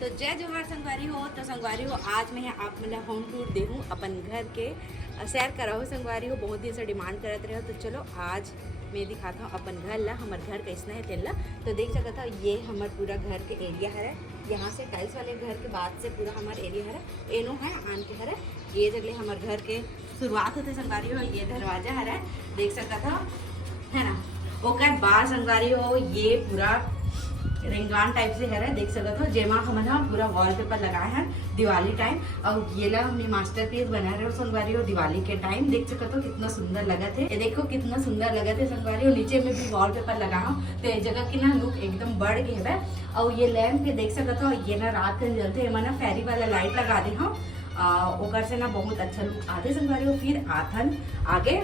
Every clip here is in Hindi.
तो जय जोहार संगवारी हो। तो संगवारी हो आज मैं आप मतलब होम टूर दे हूँ अपन घर के सैर कराओ संगवारी हो। बहुत दिन से डिमांड करते रहे तो चलो आज मैं दिखाता हूँ अपन घर ला हमारे घर कैसा है तेल ला। तो देख सकता था ये हमारे पूरा घर के एरिया है। यहाँ से टाइल्स वाले घर के बाद से पूरा हमारा एरिया है एनो है आन के है। ये जगह हमारे घर के शुरुआत होते संगवारी हो। ये दरवाजा है देख सकता था है ना। ओकर बाद संगवारी हो ये पूरा रेंगान टाइप से है देख सकते हो। जेमा हम पूरा वॉलपेपर लगाए हैं दिवाली टाइम और ये ला हमने मास्टरपीस बना रहे हो संगवारी हो। दिवाली के टाइम देख सकते हो कितना सुंदर लगा थे। ये देखो कितना सुंदर लगा थे संगवारी हो। नीचे में भी वॉलपेपर लगा हूँ तो ये जगह की ना लुक एकदम बढ़ गई है। और ये लैम्प के देख सकते हो ये ना रात के जलते ना फेरी वाला लाइट लगा दे हूँ ओकर से ना बहुत अच्छा लुक आते संगवारी हो। फिर आथन आगे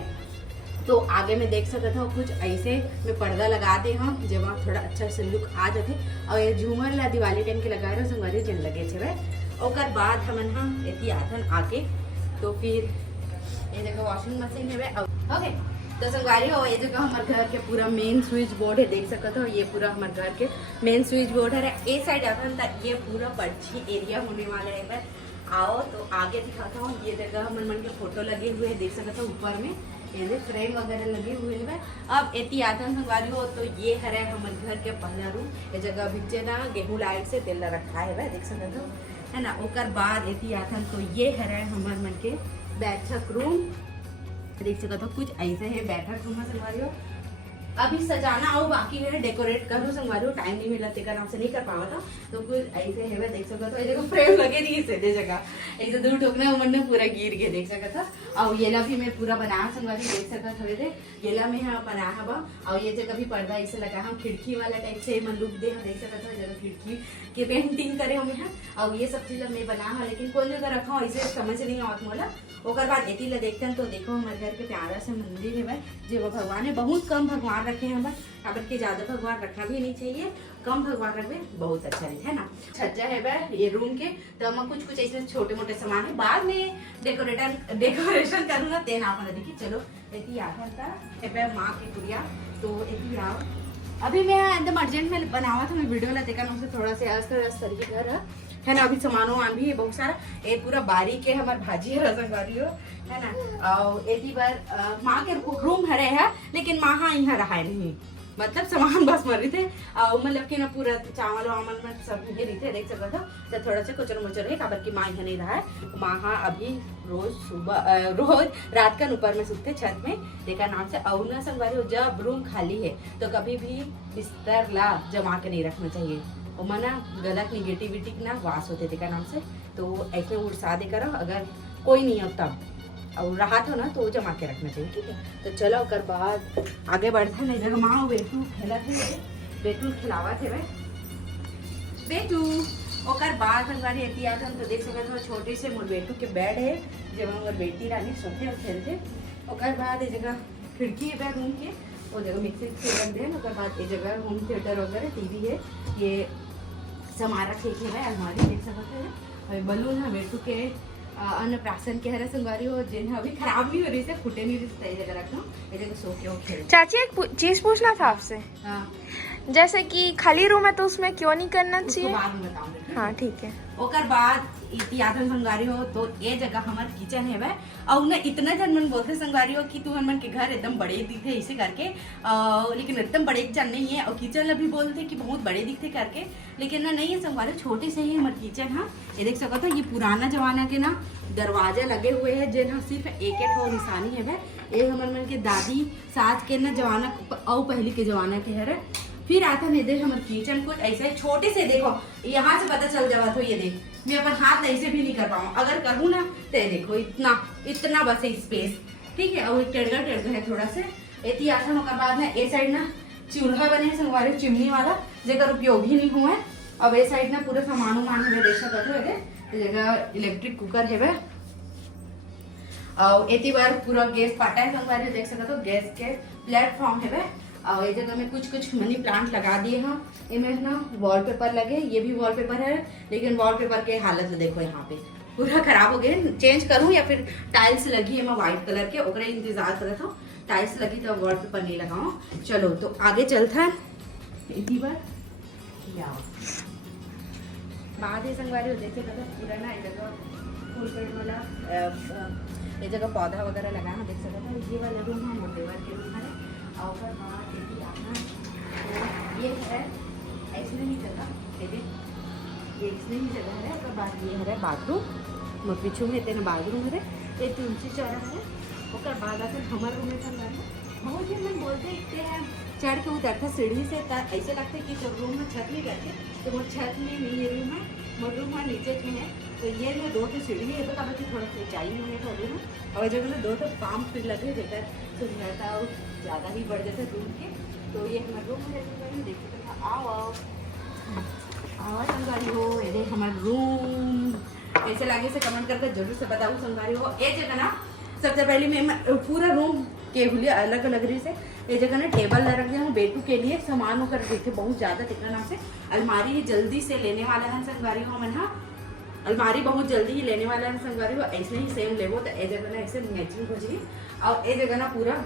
तो आगे में देख सकते हो कुछ ऐसे में पर्दा लगा दे हम जब थोड़ा अच्छा से लुक आ जाते। और ये झूमर ला दिवाली टाइम के लगा रहे संगवारी जन लगे छे। ओकर बाद हमन हाँ एती आथन आके तो फिर ये देखो वॉशिंग मशीन है ओके। तो संगवारी हो ये जगह हमारे घर के पूरा मेन स्विच बोर्ड है देख सकते हो। ये पूरा हमारे घर के मेन स्विच बोर्ड है। ए साइड आथन ये पूरा पर्ची एरिया होने वाला है। आओ तो आगे दिखाता हूँ। ये जगह मन के फोटो लगे हुए हैं देख सकते हो। ऊपर में ये फ्रेम वगैरह लगे हुए हैं। अब एती आथन संगवारी हो तो ये है हमारे घर के पहला रूम। ये जगह बीचे ना गेहूं लाइट से तेल रखा है देख सकते हो है ना। ओकर बाद एती आथन तो ये है हमारे मन के बैठक रूम देख सकते हो। कुछ ऐसे है बैठक रूम संगवारी हो। अभी सजाना और बाकी है डेकोरेट करूँ संगवारी हो। टाइम नहीं मिला तेरा नाम से नहीं कर पावा था तो कुछ ऐसे है देख सकते हो। ये देखो फ्रेम लगे नहीं से जगह ऐसे दूर ठोकना उमरने पूरा गिर के देख सकता था। और ये ला भी मैं पूरा बनाया संगवारी देख सकता थोड़े दे ये ला मैं यहाँ बनाया हवा। और ये जगह भी पर्दा ऐसे लगा हम खिड़की वाला टाइप से मन लुक दे देख सकता था। जगह खिड़की की पेंटिंग करे हम यहाँ और ये सब चीज मैं बना लेकिन कौन जगह रखा ऐसे समझ नहीं आवत मोला। ओकर बाद एती ला देखते हैं तो देखो हमारे घर के प्यारा से मंदिर है जो भगवान है। बहुत कम भगवान रखे हैं काबर के ज्यादा भगवान रखना भी नहीं चाहिए। कम भगवान रखबे बहुत अच्छा है ना। छज्जा है ये रूम के तो हम कुछ ऐसे छोटे मोटे सामान है बाद में डेकोरेशन करूंगा तेन आप देखिए। चलो एती आता माँ की गुड़िया तो एती आओ। अभी मैं एकदम अर्जेंट में बनावा था मैं वीडियो ला देखा से थोड़ा से अस्त व्यस्त तरीके घर है ना। अभी सामानों भी है बहुत सारा ये पूरा बारीक है हमारे भाजी है रसगवारी हो है ना। और एती बार माँ के रूम हरे है लेकिन माँ हाँ यहाँ रहा नहीं मतलब सामान बस मर रही थे और मतलब कि ना पूरा चावल वावल में सब ये रही थे देख सकता था। तो थोड़ा सा कुचर मुचर है काबर की माँ यहाँ नहीं रहा है। माँ हाँ अभी रोज सुबह रोज रात का ऊपर में सुखते छत में देखा नाम से। और ना संगवारी हो जब रूम खाली है तो कभी भी बिस्तर ला जमा के नहीं रखना चाहिए। और ना गलत निगेटिविटी ना वास होते देखा नाम से तो ऐसे उड़सा दे करो अगर कोई नहीं हो तब और रहा था ना तो जमा के रखना चाहिए ठीक है। तो चलो ओकर बाद आगे बढ़ता नहीं जगह माँ बेटू खेला थे बेटू खिलावा थे बेटू। ओकर बाद संगवारी एती आता तो देख सकते हो छोटे से मोर बेटू के बेड है जब मोर बेटी रानी सोते और खेलते। ओकर बाद ये जगह खिड़की है रूम के वो जगह मिक्सी रख दे। ओकर बाद ये जगह होम थिएटर वगैरह टीवी है ये समारा ठीक है अलमारी देख सकते हैं। बलून है बेटू के अन्नप्राशन के हरे संगवारी हो जिन अभी खराब नहीं हो रही से फुटे नहीं रही जगह रखना ये जगह सो के खेल। चाची एक चीज पूछना था आपसे। हाँ जैसे कि खाली रूम है तो उसमें क्यों नहीं करना चाहिए? बाद में बताऊंगी। हाँ ठीक है। ओकर बाद इतिहासन संगवारी हो तो ये जगह हमार किचन है और उन्हें इतना जन मन बोलते संगवारी हो कि तू मन के घर एकदम बड़े दिखते इसे करके लेकिन एकदम बड़े जन नहीं है। और किचन भी बोलते कि बहुत बड़े दिखते करके लेकिन ना नहीं है संगवारी छोटे से ही हमारे किचन। हाँ ये देख सकते हो ये पुराना जमाना के ना दरवाजा लगे हुए हैं जिन सिर्फ एक ठो निशानी है ये हमारे मन के दादी सास के ना जमाना और पहले के जमाना के है। फिर आता नहीं देख हमारे किचन कुछ ऐसे छोटे से देखो यहाँ से पता चल जावा तो ये देख मैं अपन हाथ ऐसे भी नहीं कर पाऊँ अगर करूँ ना तो देखो इतना इतना बस है स्पेस ठीक है। और टेढ़गा है थोड़ा से एती आसन होकर बाद में ए साइड ना चूल्हा बने संगवारी चिमनी वाला जगह उपयोग ही नहीं हुआ है। अब ए साइड ना पूरा सामान उमान है देख सकते हो जगह इलेक्ट्रिक कुकर है और एती बार पूरा गैस पाटा है संगवारी देख सकते हो गैस के प्लेटफॉर्म है और ये जगह में कुछ मनी प्लांट लगा दिए हैं। इनमें ना वॉलपेपर लगे ये भी वॉलपेपर है लेकिन वॉलपेपर के हालत देखो यहाँ पे पूरा खराब हो गए। चेंज करूँ या फिर टाइल्स लगी है मैं व्हाइट कलर के ओकरे इंतजार कर था टाइल्स लगी तो वॉलपेपर नहीं लगाओ। चलो तो आगे चलता है इतनी बार बाद ही संगवारी हो देखे तो पूरा ना ये जगह फूल पेड़ वाला ये जगह पौधा वगैरह लगाना देख सकते हो। ये वाला रूम है मोटे वाले के रूम है और ऊपर बाहर देखिए आना तो ये है ऐसे ही जगह देखिए ये इसमें ही जगह है। और बाद ये है बाथरूम मोर पीछू में तेना बाथरूम है ये तुलसी चौरा है। और बाद आकर हमारे रूम में संगवारी बहुत ही मन बोलते इतने हैं चढ़ के उतरता सीढ़ी से ऐसे लगता है कि जब रूम में छत नहीं करते तो वो छत में नहीं ये रूम है वो रूम है नीचे में है। तो ये में 2 तो सीढ़ी है तो कभी थोड़ा सा ऊंचाई में है थोड़ी ना और जब ना 2 तो पाम फिर लगे देता सुंदरता और ज़्यादा ही बढ़ जाता दूर के। तो ये हमारा रूम है देखिए तो आओ आओ आओ संगवारी हो ये हमारा रूम कैसे लगे से कमेंट करके जरूर से बताओ संगवारी हो। ये जगह ना सबसे पहले मैं पूरा रूम के हुए अलग अलग रही से ये जगह ना टेबल रख दिया हूँ बेटू के लिए सामान होकर देखे बहुत ज़्यादा टिकना से अलमारी जल्दी से लेने वाला है संगवारी हो मन हाँ अलमारी बहुत जल्दी ही लेने वाला है संगवारी हो। ऐसे ही सेम लेवो तो ये जगह ना ऐसे मैचिंग हो जाएगी। और ये जगह ना पूरा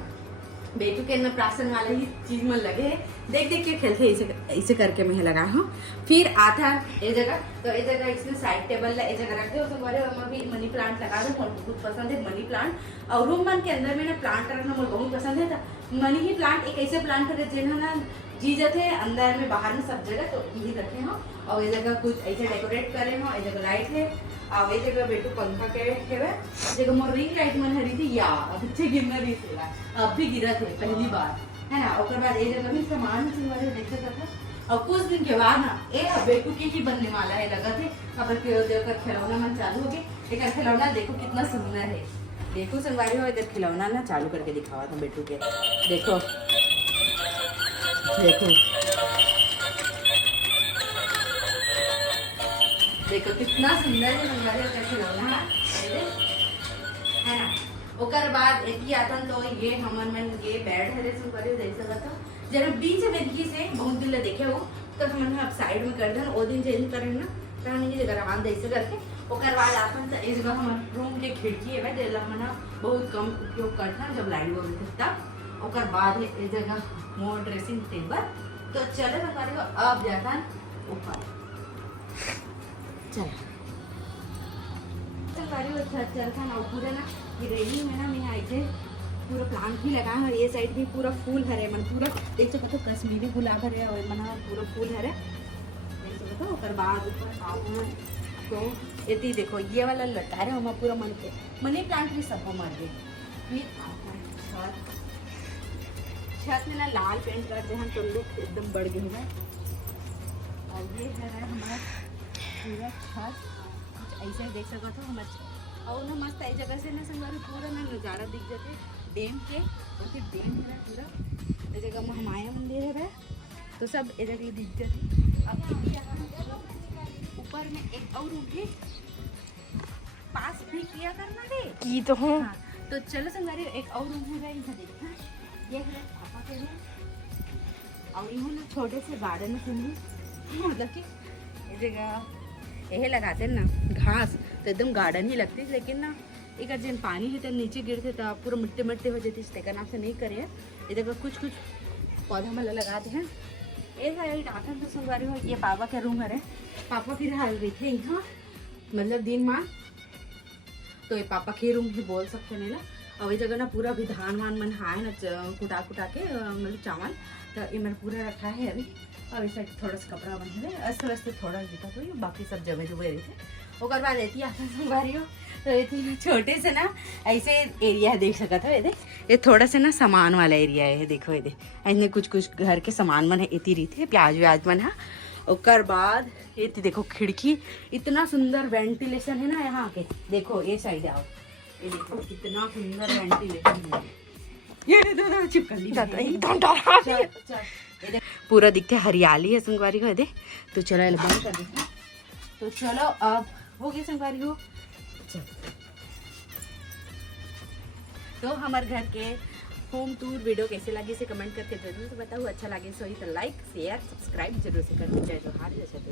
बेटू के अंदर प्राशन वाले ही चीज में लगे है देख देख के खेलते ऐसे करके मैं लगा हूँ। फिर आता है ये जगह तो ये जगह इसमें साइड टेबल ये जगह रख दो संगवारी हो। भी मनी प्लांट लगा दो मुझे बहुत पसंद है मनी प्लांट और रूम वन के अंदर में ना प्लांट रखना मुझे बहुत पसंद है। तो मनी ही प्लांट एक ऐसे प्लांट करे जिन्हें ना जीजत है अंदर में बाहर में सब जगह तो यही रखे हो। और ये जगह कुछ ऐसे डेकोरेट करे हो ये जगह लाइट है और ये जगह बेटू पंखा के है जगह मोर रिंग लाइट मन हरी थी या अब अच्छे गिरना रही थी अब भी गिरा थे पहली बार है ना। और बाद ये जगह भी सामान देख सकता था। और कुछ दिन के बाद ना ये बेटू के ही बनने वाला है लगा थे अब देकर खिलौना मन चालू हो गए एक खिलौना देखो कितना सुंदर है। देखो संगवारी हो इधर खिलौना ना चालू करके दिखावा था बेटू के देखो देखो देखो कितना सुंदर है संगवारी का खिलौना है ना। ओकर बाद एक आता तो ये हमन में ये बेड है संगवारी देख सकता जरा बीच में से बहुत दिन ले देखे हो तो हमन अब साइड में कर देन ओ दिन चेंज करें ना तो नहीं जगह रवान ऐसे करके ओकर बाद आपन तो इस जगह हमारे रूम के खिड़की है जेला हमन बहुत कम उपयोग करता जब लाइट वो तब। ओकर बाद इस जगह मोर ड्रेसिंग टेबल तो चले संगवारी को अब जाता ऊपर चल संगवारी वो छत चलता ना पूरा ना ये रेलिंग में ना मैं आई थे पूरा प्लांट भी लगा है। ये साइड भी पूरा फूल हरे मन पूरा देख सकते हो कश्मीरी गुलाब हरे और मना पूरा फूल हरे देख सकते हो। ओकर बाद ऊपर आओ तो ये देखो ये वाला लटा रहे हम पूरा मन के मनी प्लांट भी सब मर गए। फिर छत में ना लाल पेंट करते हैं तो लुक एकदम बढ़ गई है। और ये है हमारा पूरा छत कुछ ऐसे देख सकते हो हमारे और ना मस्त आई जगह से ना संगवारी पूरा ना नज़ारा दिख जाते डैम के और फिर डैम है पूरा इस जगह में हमाया मंदिर है तो सब ये जगह दिख जाते। अब ऊपर में एक और रूम है पास भी किया करना दे की तो हूँ हाँ, तो चलो संगवारी एक और रूम है इधर देखना ये है पापा के रूम और यहाँ ना छोटे से गार्डन में सुनिए मतलब कि ये जगह यह लगाते ना घास तो एकदम गार्डन ही लगती लेकिन ना एक जिन पानी है तो नीचे गिरते तो पूरा मिट्टी मिट्टी हो जाती इसके नाम से नहीं करे ये जगह कुछ कुछ पौधा मतलब लगाते हैं। ये साइड आता तो संगवारी हो ये पापा के रूम है पापा फिर हाल रही थे यहाँ मतलब दिन माँ तो ये पापा के रूम ही बोल सकते नहीं ना। और ये जगह ना पूरा भी धान वान मन हाय ना कुटा के मतलब चावल तो ये मैंने पूरा रखा है अभी। और इस साइड थोड़ा सा कपड़ा बन है अस्त व्यस्त थोड़ा दिखा तो बाकी सब जमे जुबे रही थे। ओकर बाद रहती आता संगवारी हो तो ये छोटे से ना ऐसे एरिया है देख सकता था ये थोड़ा सा ना सामान वाला एरिया है देखो ये ऐसे कुछ कुछ घर के सामान मन है इतनी रही थे प्याज व्याज मन है। ओकर बाद ये देखो खिड़की इतना सुंदर वेंटिलेशन है ना यहाँ के देखो ये साइड आओ ये देखो कितना सुंदर वेंटिलेशन है ये चिपकली पूरा दिखते हरियाली है संगवारी को दे तो चलो बंद कर देते तो चलो अब हो गई संगवारी हो चलो। तो हमारे घर के होम टूर वीडियो कैसे लगी से कमेंट करके जरूर से बताओ। अच्छा लगे सो ही तो लाइक शेयर सब्सक्राइब जरूर से कर दीजिए। जो हार जैसे तो